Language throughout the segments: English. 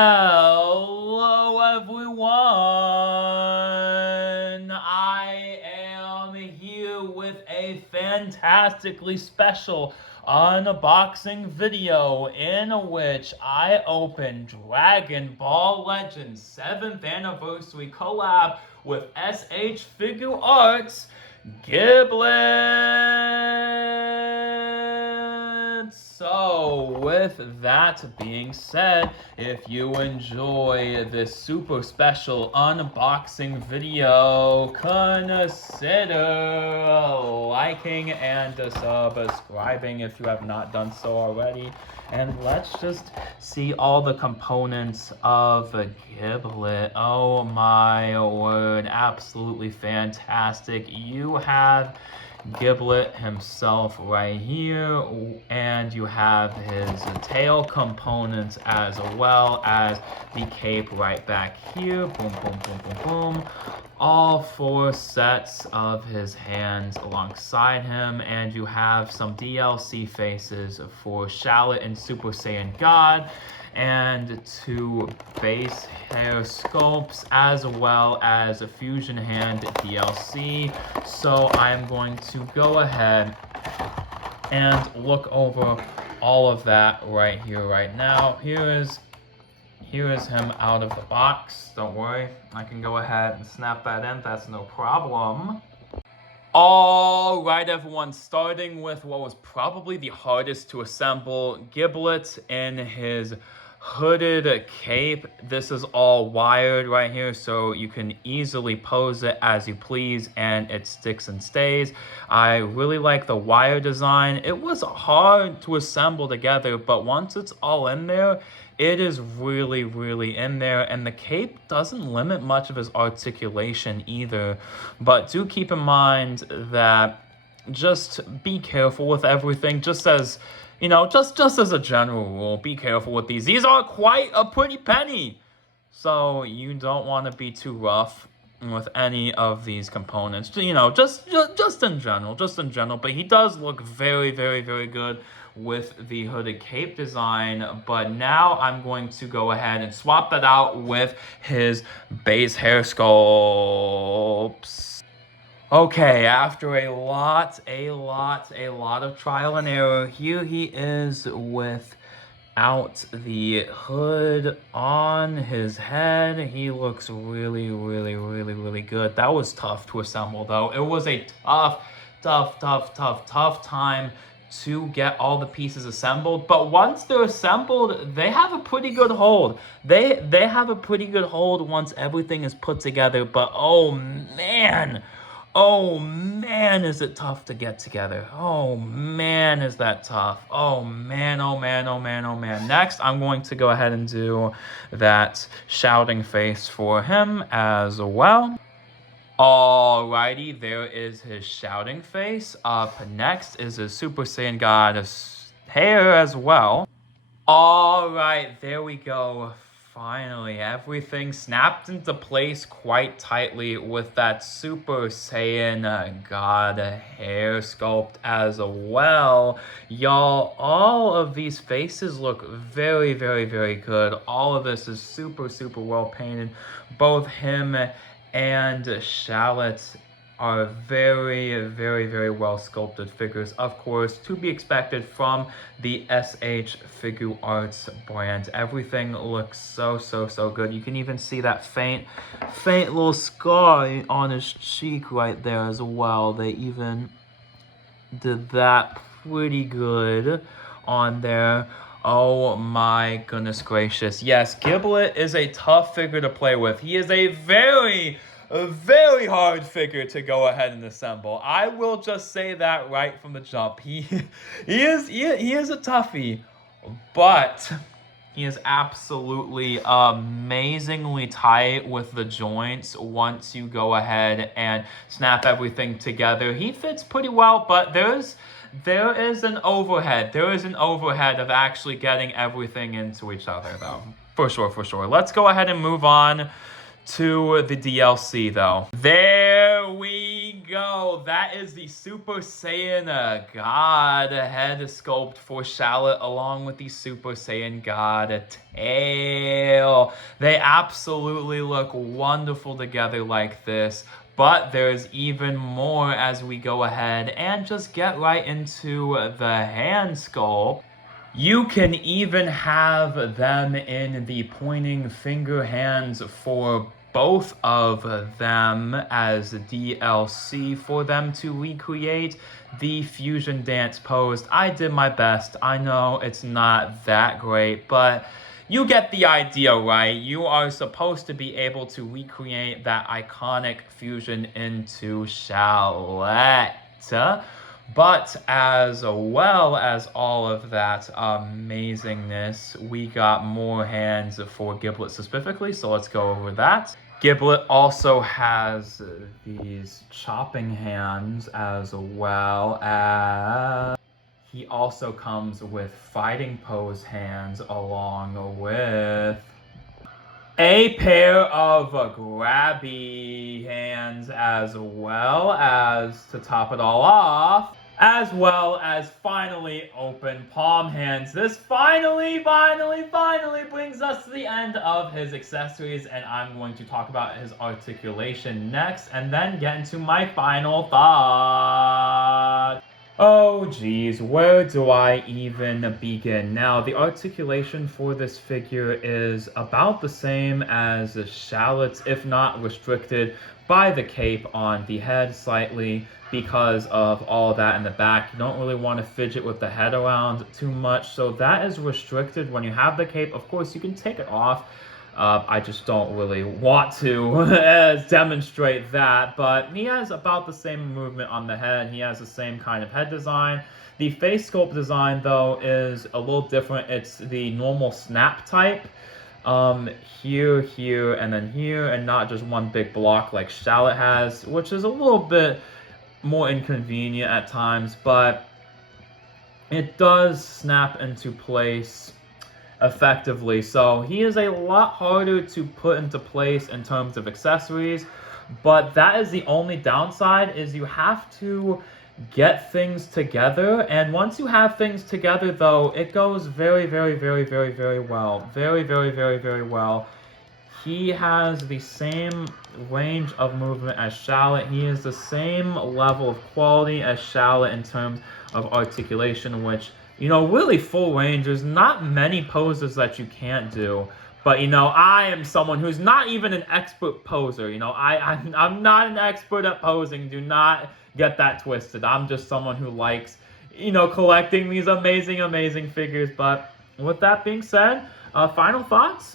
Hello everyone! I am here with a fantastically special unboxing video in which I open Dragon Ball Legends 7th Anniversary collab with SHFiguarts Giblet. So, with that being said, if you enjoy this super special unboxing video, consider liking and subscribing if you have not done so already. And let's just see all the components of a Giblet. Oh my word, absolutely fantastic. You have Giblet himself right here, and you have his tail components as well as the cape right back here. Boom, boom, boom, boom, boom. All 4 sets of his hands alongside him, and you have some DLC faces for Shallot and Super Saiyan God, and 2 base hair sculpts, as well as a fusion hand DLC. So I'm going to go ahead and look over all of that right here right now. Here is him out of the box. Don't worry, I can go ahead and snap that in, that's no problem. All right, everyone, starting with what was probably the hardest to assemble, Giblet in his hooded cape. This is all wired right here, so you can easily pose it as you please and it sticks and stays. I really like the wire design. It was hard to assemble together, but once it's all in there, it is really, really in there, and the cape doesn't limit much of his articulation either. But do keep in mind that just be careful with everything, just as, you know, just as a general rule, be careful with these. These are quite a pretty penny, so you don't want to be too rough with any of these components. You know, just in general, But he does look very, very, very good with the hooded cape design. But now I'm going to go ahead and swap that out with his base hair sculpts. Okay, after a lot of trial and error, here he is without the hood on his head. He looks really, really, really, really good. That was tough to assemble, though. It was a tough time to get all the pieces assembled, but once they're assembled, they have a pretty good hold. They have a pretty good hold once everything is put together, but oh man, is it tough to get together. Oh man, is that tough. Oh man. Next, I'm going to go ahead and do that shouting face for him as well. Alrighty, there is his shouting face. Up next is his Super Saiyan God hair as well. Alright, there we go. Finally, everything snapped into place quite tightly with that Super Saiyan God hair sculpt as well. Y'all, all of these faces look very, very, very good. All of this is super, super well painted. Both him and Shallot are very, very, very well sculpted figures, of course, to be expected from the SHFiguarts brand. Everything looks so good. You can even see that faint little scar on his cheek right there as well. They even did that pretty good on there. Oh my goodness gracious. Yes, Giblet is a tough figure to play with. He is a very hard figure to go ahead and assemble. I will just say that right from the jump. He is a toughie, but he is absolutely amazingly tight with the joints once you go ahead and snap everything together. He fits pretty well, but there is an overhead. There is an overhead of actually getting everything into each other, though. For sure. Let's go ahead and move on to the DLC, though. There we go. go. That is the Super Saiyan God head sculpt for Shallot, along with the Super Saiyan God tail. They absolutely look wonderful together like this. But there's even more as we go ahead and just get right into the hand sculpt. You can even have them in the pointing finger hands for both of them as DLC for them to recreate the fusion dance pose. I did my best. I know it's not that great, but you get the idea, right? You are supposed to be able to recreate that iconic fusion into Shallot. But as well as all of that amazingness, we got more hands for Giblet specifically, so let's go over that. Giblet also has these chopping hands as well as he also comes with fighting pose hands along with a pair of grabby hands as well as, to top it all off, as well as finally open palm hands. This finally brings us to the end of his accessories, and I'm going to talk about his articulation next and then get into my final thoughts. Oh geez, where do I even begin? Now, the articulation for this figure is about the same as Shallot's, if not restricted by the cape on the head slightly because of all that in the back. You don't really want to fidget with the head around too much, so that is restricted. When you have the cape, of course, you can take it off. I just don't really want to demonstrate that, but he has about the same movement on the head. He has the same kind of head design. The face sculpt design, though, is a little different. It's the normal snap type. Here, here, and then here, and not just one big block like Shallot has, which is a little bit more inconvenient at times, but it does snap into place effectively. So he is a lot harder to put into place in terms of accessories, but that is the only downside, is you have to get things together, and once you have things together, though, it goes very well. Very well. He has the same range of movement as Shallot. He is the same level of quality as Shallot in terms of articulation, which, you know, really full range. There's not many poses that you can't do. But, you know, I am someone who's not even an expert poser. You know, I'm not an expert at posing. Do not get that twisted. I'm just someone who likes, you know, collecting these amazing figures. But with that being said, final thoughts?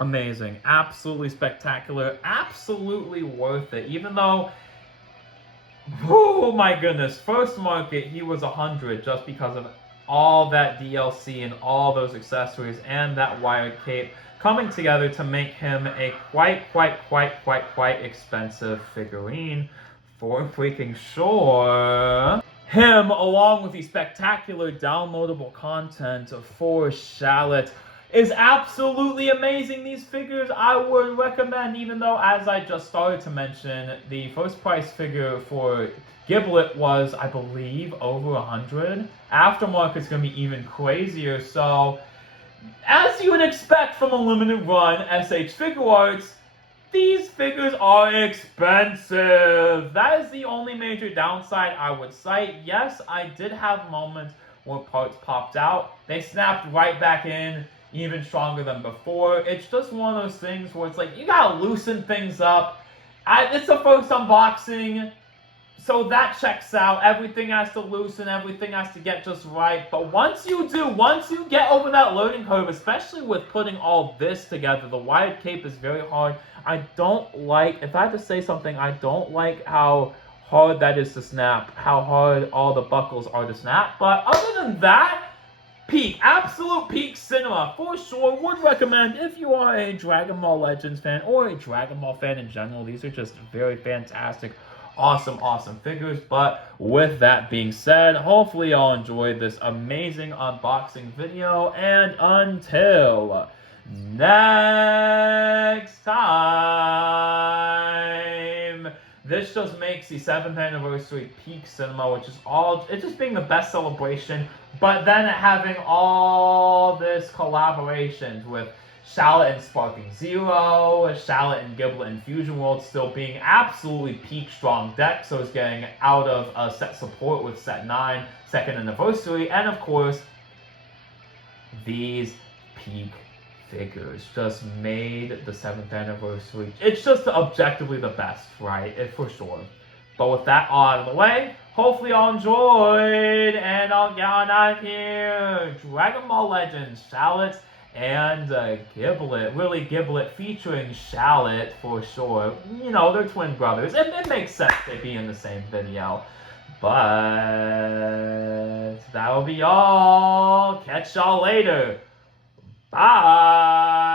Amazing. Absolutely spectacular. Absolutely worth it. Even though, oh my goodness, first market he was 100 just because of all that DLC and all those accessories and that wired cape coming together to make him a quite expensive figurine for freaking sure. Him, along with the spectacular downloadable content for Shallot, is absolutely amazing. These figures I would recommend, even though, as I just started to mention, the first price figure for Giblet was, I believe, over 100. Aftermarket's gonna be even crazier, so as you would expect from a limited run SHFiguarts, these figures are expensive. That is the only major downside I would cite. Yes, I did have moments where parts popped out. They snapped right back in, even stronger than before. It's just one of those things where it's like, you gotta loosen things up. It's the first unboxing, so that checks out. Everything has to loosen, everything has to get just right. But once you get over that learning curve, especially with putting all this together, the wired cape is very hard. I don't like, if I have to say something, I don't like how hard that is to snap, how hard all the buckles are to snap. But other than that, peak, absolute peak cinema, for sure. Would recommend if you are a Dragon Ball Legends fan or a Dragon Ball fan in general. These are just very fantastic, awesome figures. But with that being said, hopefully y'all enjoyed this amazing unboxing video, and until next time, this just makes the 7th anniversary peak cinema, which is all, it's just being the best celebration, but then having all this collaborations with Shallot and Sparking Zero, Shallot and Giblet and Fusion World still being absolutely peak strong decks, so it's getting out of set support with set 9, 2nd anniversary, and of course, these peak figures just made the 7th anniversary. It's just objectively the best, right? For sure. But with that all out of the way, hopefully y'all enjoyed, and I'll get on out of here. Dragon Ball Legends, Shallot, and Giblet. Really, Giblet featuring Shallot for sure. You know, they're twin brothers. It makes sense they be in the same video. But that'll be all. Catch y'all later. Bye.